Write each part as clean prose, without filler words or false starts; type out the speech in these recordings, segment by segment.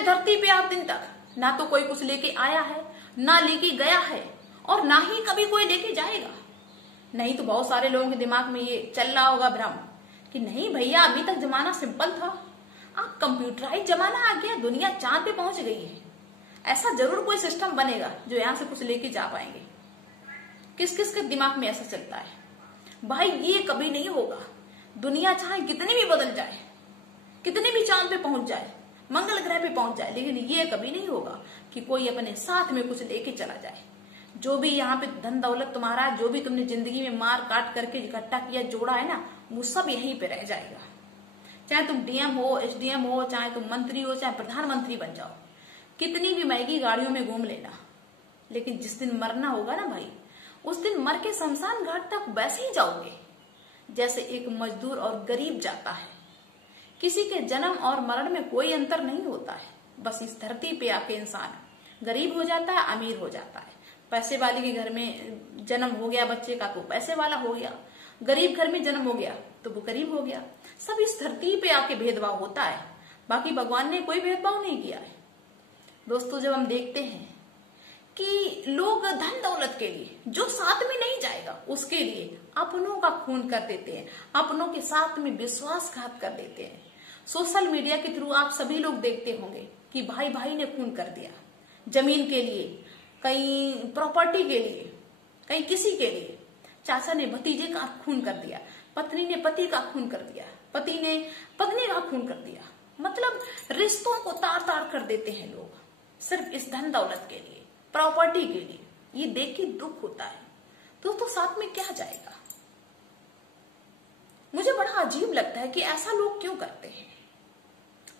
इस धरती पे आज दिन तक ना तो कोई कुछ लेके आया है, ना लेके गया है, और ना ही कभी कोई लेके जाएगा। नहीं तो बहुत सारे लोगों के दिमाग में ये चल रहा होगा भ्रम कि नहीं भैया, अभी तक जमाना सिंपल था, अब कंप्यूटराइज जमाना आ गया, दुनिया चांद पे पहुंच गई है, ऐसा जरूर कोई सिस्टम बनेगा जो यहां से कुछ लेके जा पाएंगे। किस किस के दिमाग में ऐसा चलता है? भाई ये कभी नहीं होगा। दुनिया चाहे कितनी भी बदल जाए, कितने भी चांद पे पहुंच जाए, मंगल ग्रह पे पहुंच जाए, लेकिन ये कभी नहीं होगा कि कोई अपने साथ में कुछ लेके चला जाए। जो भी यहाँ पे धन दौलत तुम्हारा, जो भी तुमने जिंदगी में मार काट करके इकट्ठा किया, जोड़ा है ना, वो सब यहीं पे रह जाएगा। चाहे तुम डीएम हो, एसडीएम हो, चाहे तुम मंत्री हो, चाहे प्रधानमंत्री बन जाओ, कितनी भी महंगी गाड़ियों में घूम लेना, लेकिन जिस दिन मरना होगा ना भाई, उस दिन मर के शमशान घाट तक वैसे ही जाओगे जैसे एक मजदूर और गरीब जाता है। किसी के जन्म और मरण में कोई अंतर नहीं होता है। बस इस धरती पे आके इंसान गरीब हो जाता है, अमीर हो जाता है। पैसे वाले के घर में जन्म हो गया बच्चे का तो पैसे वाला हो गया, गरीब घर में जन्म हो गया तो वो गरीब हो गया। सब इस धरती पे आके भेदभाव होता है, बाकी भगवान ने कोई भेदभाव नहीं किया है। दोस्तों, जब हम देखते हैं कि लोग धन दौलत के लिए, जो साथ में नहीं जाएगा उसके लिए अपनों का खून कर देते हैं, अपनों के साथ में विश्वासघात कर देते हैं। सोशल मीडिया के थ्रू आप सभी लोग देखते होंगे कि भाई भाई ने खून कर दिया, जमीन के लिए, कहीं प्रॉपर्टी के लिए, कहीं किसी के लिए। चाचा ने भतीजे का खून कर दिया, पत्नी ने पति का खून कर दिया, पति ने पत्नी का खून कर दिया। मतलब रिश्तों को तार तार कर देते हैं लोग, सिर्फ इस धन दौलत के लिए, प्रॉपर्टी के लिए। ये देख के दुख होता है। तो साथ में क्या जाएगा? मुझे बड़ा अजीब लगता है कि ऐसा लोग क्यों करते हैं।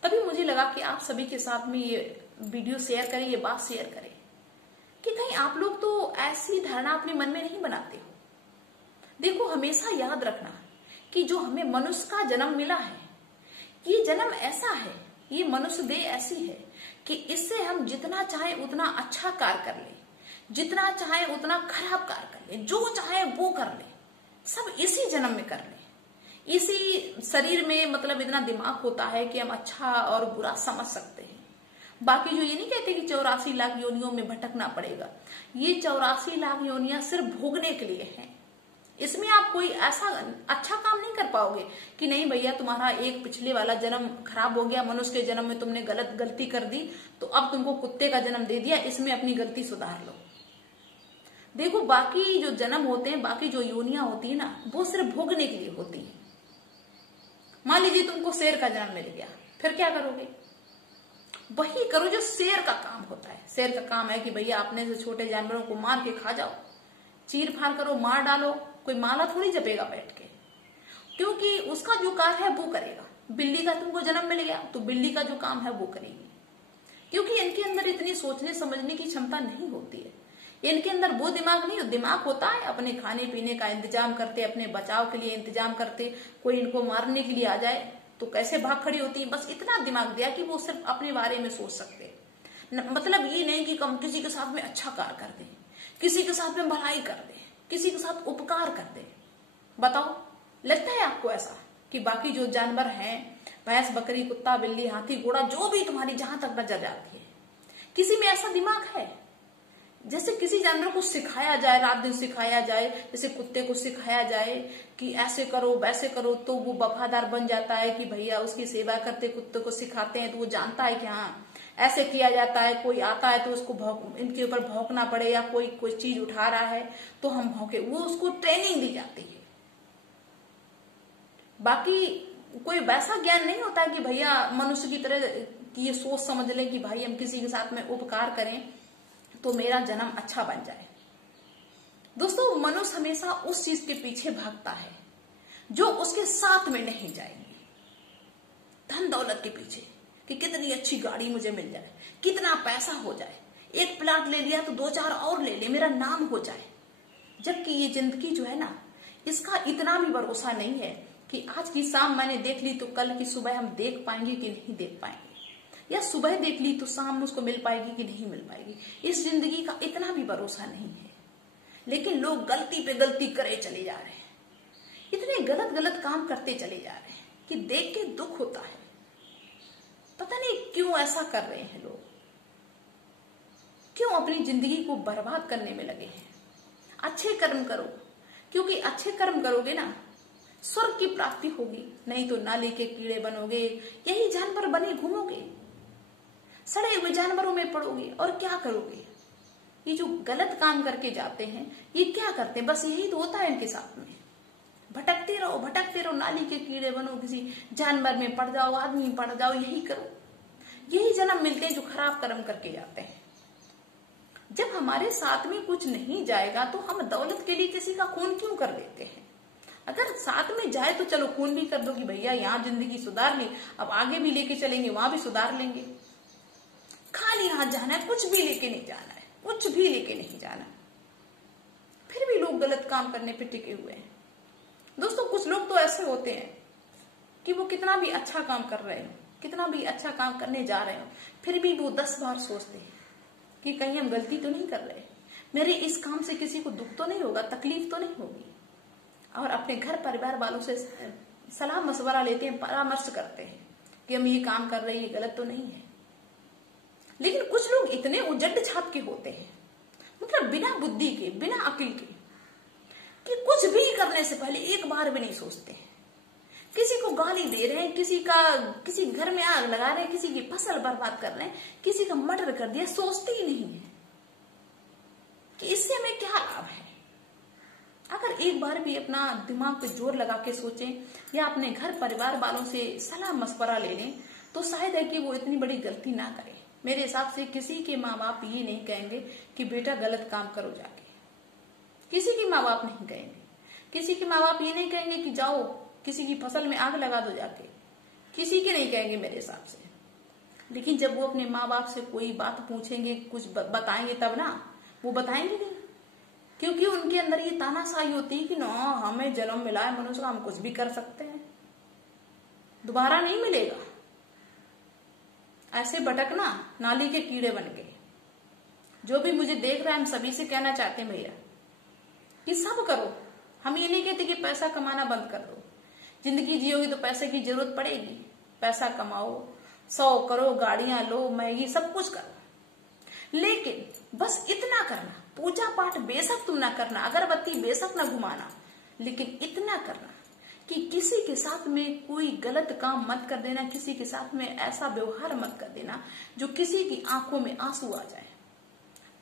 तभी मुझे लगा कि आप सभी के साथ में ये वीडियो शेयर करें, ये बात शेयर करें कि कहीं आप लोग तो ऐसी धारणा अपने मन में नहीं बनाते हो। देखो, हमेशा याद रखना कि जो हमें मनुष्य का जन्म मिला है, ये जन्म ऐसा है, ये मनुष्य देह ऐसी है कि इससे हम जितना चाहे उतना अच्छा कार्य कर ले, जितना चाहे उतना खराब कार्य कर ले, जो चाहे वो कर ले, सब इसी जन्म में कर ले। इसी शरीर में मतलब इतना दिमाग होता है कि हम अच्छा और बुरा समझ सकते हैं। बाकी जो ये नहीं कहते कि 84 लाख योनियों में भटकना पड़ेगा, ये 84 लाख योनियां सिर्फ भोगने के लिए हैं। इसमें आप कोई ऐसा अच्छा काम नहीं कर पाओगे कि नहीं भैया तुम्हारा एक पिछले वाला जन्म खराब हो गया, मनुष्य के जन्म में तुमने गलती कर दी तो अब तुमको कुत्ते का जन्म दे दिया, इसमें अपनी गलती सुधार लो। देखो, बाकी जो जन्म होते हैं, बाकी जो योनियां होती है ना, वो सिर्फ भोगने के लिए होती है। मान लीजिए तुमको शेर का जन्म मिल गया, फिर क्या करोगे? वही करो जो शेर का काम होता है। शेर का काम है कि भैया अपने से छोटे जानवरों को मार के खा जाओ, चीर फाड़ करो, मार डालो। कोई माला थोड़ी जपेगा बैठ के, क्योंकि उसका जो कार्य है वो करेगा। बिल्ली का तुमको जन्म मिल गया तो बिल्ली का जो काम है वो करेगी, क्योंकि इनके अंदर इतनी सोचने समझने की क्षमता नहीं होती है। इनके अंदर वो दिमाग नहीं, दिमाग होता है अपने खाने पीने का इंतजाम करते, अपने बचाव के लिए इंतजाम करते। कोई इनको मारने के लिए आ जाए तो कैसे भाग खड़ी होती है। बस इतना दिमाग दिया कि वो सिर्फ अपने बारे में सोच सकते। मतलब ये नहीं कि हम किसी के साथ में अच्छा कार्य कर दें, किसी के साथ में भलाई कर दें, किसी के साथ उपकार कर दें। बताओ, लगता है आपको ऐसा कि बाकी जो जानवर हैं, भैंस, बकरी, कुत्ता, बिल्ली, हाथी, घोड़ा, जो भी तुम्हारी जहां तक नजर जाती है, किसी में ऐसा दिमाग है? जैसे किसी जानवर को सिखाया जाए, रात दिन सिखाया जाए, जैसे कुत्ते को सिखाया जाए कि ऐसे करो वैसे करो, तो वो वफादार बन जाता है कि भैया उसकी सेवा करते, कुत्ते को सिखाते हैं तो वो जानता है कि हाँ ऐसे किया जाता है। कोई आता है तो उसको इनके ऊपर भौंकना पड़े, या कोई चीज उठा रहा है तो हम भौंके, वो उसको ट्रेनिंग दी जाती है। बाकी कोई वैसा ज्ञान नहीं होता है कि भैया मनुष्य की तरह कि ये सोच समझ ले कि भाई हम किसी के साथ में उपकार करें तो मेरा जन्म अच्छा बन जाए। दोस्तों, मनुष्य हमेशा उस चीज के पीछे भागता है जो उसके साथ में नहीं जाएगी। धन दौलत के पीछे कि कितनी अच्छी गाड़ी मुझे मिल जाए, कितना पैसा हो जाए, एक प्लाट ले लिया तो 2-4 और ले ले, मेरा नाम हो जाए। जबकि ये जिंदगी जो है ना, इसका इतना भी भरोसा नहीं है कि आज की शाम मैंने देख ली तो कल की सुबह हम देख पाएंगे कि नहीं देख पाएंगे, या सुबह देख ली तो शाम उसको मिल पाएगी कि नहीं मिल पाएगी। इस जिंदगी का इतना भी भरोसा नहीं है। लेकिन लोग गलती पे गलती करे चले जा रहे हैं, इतने गलत गलत काम करते चले जा रहे हैं कि देख के दुख होता है। पता नहीं क्यों ऐसा कर रहे हैं लोग, क्यों अपनी जिंदगी को बर्बाद करने में लगे हैं। अच्छे कर्म करो, क्योंकि अच्छे कर्म करोगे ना स्वर्ग की प्राप्ति होगी, नहीं तो नाली के कीड़े बनोगे, यही जानवर बने घूमोगे, सड़े हुए जानवरों में पड़ोगे और क्या करोगे। ये जो गलत काम करके जाते हैं ये क्या करते हैं, बस यही तो होता है इनके साथ में, भटकते रहो, नाली के कीड़े बनो, किसी जानवर में पड़ जाओ, आदमी में पड़ जाओ, यही करो। यही जन्म मिलते हैं जो खराब कर्म करके जाते हैं। जब हमारे साथ में कुछ नहीं जाएगा तो हम दौलत के लिए किसी का खून क्यों कर देते हैं। अगर साथ में जाए तो चलो खून भी कर दो कि भैया यहाँ जिंदगी सुधार ली, अब आगे भी लेके चलेंगे, वहां भी सुधार लेंगे। खाली हाथ जाना है, कुछ भी लेके नहीं जाना है, कुछ भी लेके नहीं जाना। फिर भी लोग गलत काम करने पे टिके हुए हैं। दोस्तों कुछ लोग तो ऐसे होते हैं कि वो कितना भी अच्छा काम कर रहे हो, कितना भी अच्छा काम करने जा रहे हो, फिर भी वो 10 बार सोचते हैं कि कहीं हम गलती तो नहीं कर रहे, मेरे इस काम से किसी को दुख तो नहीं होगा, तकलीफ तो नहीं होगी। और अपने घर परिवार वालों से सलाह मशवरा लेते हैं, परामर्श करते हैं कि हम ये काम कर रहे हैं, ये गलत तो नहीं है। लेकिन कुछ लोग इतने उजड़ छाप के होते हैं, मतलब बिना बुद्धि के, बिना अकिल के, कि कुछ भी करने से पहले एक बार भी नहीं सोचते हैं। किसी को गाली दे रहे हैं, किसी घर में आग लगा रहे हैं, किसी की फसल बर्बाद कर रहे हैं, किसी का मर्डर कर दिया, सोचते ही नहीं है कि इससे हमें क्या लाभ है। अगर एक बार भी अपना दिमाग पे जोर लगा के सोचें या अपने घर परिवार वालों से सलाह मशवरा ले लें तो शायद है कि वो इतनी बड़ी गलती ना करें। मेरे हिसाब से किसी के माँ बाप ये नहीं कहेंगे कि बेटा गलत काम करो जाके, किसी के माँ बाप नहीं कहेंगे। किसी के माँ बाप ये नहीं कहेंगे कि जाओ किसी की फसल में आग लगा दो जाके, किसी के नहीं कहेंगे मेरे हिसाब से। लेकिन जब वो अपने माँ बाप से कोई बात पूछेंगे, कुछ बताएंगे, तब ना वो बताएंगे नहीं, क्योंकि उनके अंदर ये तानाशाही होती है कि ना हमें जन्म मिला है मनुष्य का, हम कुछ भी कर सकते हैं, दोबारा नहीं मिलेगा। ऐसे भटकना नाली के कीड़े बन गए। जो भी मुझे देख रहा है हम सभी से कहना चाहते हैं भैया कि सब करो। हम ये नहीं कहते कि पैसा कमाना बंद कर दो, जिंदगी जियोगी तो पैसे की जरूरत पड़ेगी, पैसा कमाओ, 100 करो, गाड़ियां लो, मैगी, सब कुछ करो, लेकिन बस इतना करना, पूजा पाठ बेशक तुम ना करना, अगरबत्ती बेशक ना घुमाना, लेकिन इतना करना कि किसी के साथ में कोई गलत काम मत कर देना, किसी के साथ में ऐसा व्यवहार मत कर देना जो किसी की आंखों में आंसू आ जाए।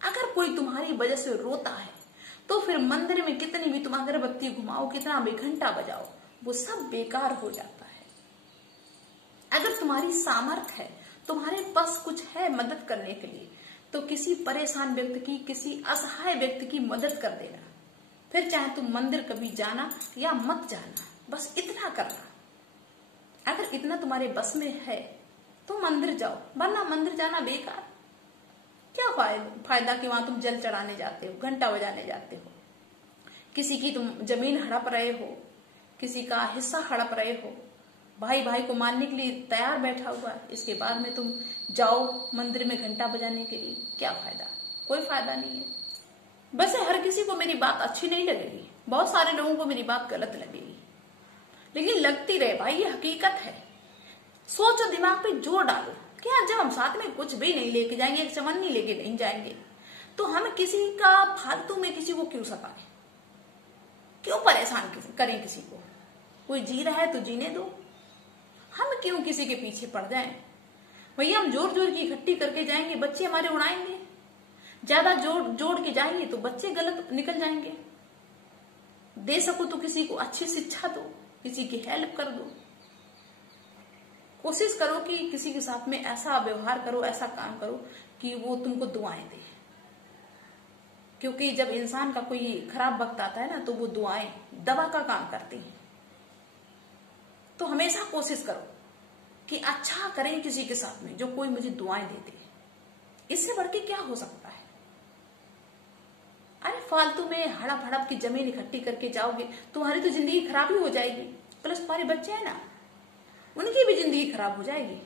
अगर कोई तुम्हारी वजह से रोता है तो फिर मंदिर में कितनी भी तुम अगरबत्ती घुमाओ, कितना भी घंटा बजाओ, वो सब बेकार हो जाता है। अगर तुम्हारी सामर्थ्य है, तुम्हारे पास कुछ है मदद करने के लिए, तो किसी परेशान व्यक्ति की, किसी असहाय व्यक्ति की मदद कर देना। फिर चाहे तुम मंदिर कभी जाना या मत जाना, बस इतना करना। अगर इतना तुम्हारे बस में है तो मंदिर जाओ, वरना मंदिर जाना बेकार। क्या फायदा कि वहां तुम जल चढ़ाने जाते हो, घंटा बजाने जाते हो, किसी की तुम जमीन हड़प रहे हो, किसी का हिस्सा हड़प रहे हो, भाई भाई को मारने के लिए तैयार बैठा हुआ है, इसके बाद में तुम जाओ मंदिर में घंटा बजाने के लिए, क्या फायदा? कोई फायदा नहीं है। वैसे हर किसी को मेरी बात अच्छी नहीं लगेगी, बहुत सारे लोगों को मेरी बात गलत लगेगी, लेकिन लगती रहे भाई, ये हकीकत है। सोचो, दिमाग पे जोर डालो कि यार जब हम साथ में कुछ भी नहीं लेके जाएंगे, एक चवन्नी लेके नहीं जाएंगे, तो हम किसी का फालतू में किसी को क्यों सताएं, क्यों परेशान करें किसी को? कोई जी रहा है तो जीने दो, हम क्यों किसी के पीछे पड़ जाएं? भैया हम जोर जोर की इकट्ठी करके जाएंगे, बच्चे हमारे उड़ाएंगे, ज्यादा जोड़ के जाएंगे तो बच्चे गलत निकल जाएंगे। दे सको तो किसी को अच्छी शिक्षा दो, किसी की हेल्प कर दो, कोशिश करो कि किसी के साथ में ऐसा व्यवहार करो, ऐसा काम करो कि वो तुमको दुआएं दे। क्योंकि जब इंसान का कोई खराब वक्त आता है ना, तो वो दुआएं दवा का काम करती हैं। तो हमेशा कोशिश करो कि अच्छा करें किसी के साथ में, जो कोई मुझे दुआएं देते हैं। इससे बढ़ के क्या हो सकता है? अरे फालतू में हड़प हड़प की जमीन इकट्ठी करके जाओगे, तुम्हारी तो जिंदगी खराब ही हो जाएगी, प्लस तुम्हारे बच्चे हैं ना, उनकी भी जिंदगी खराब हो जाएगी।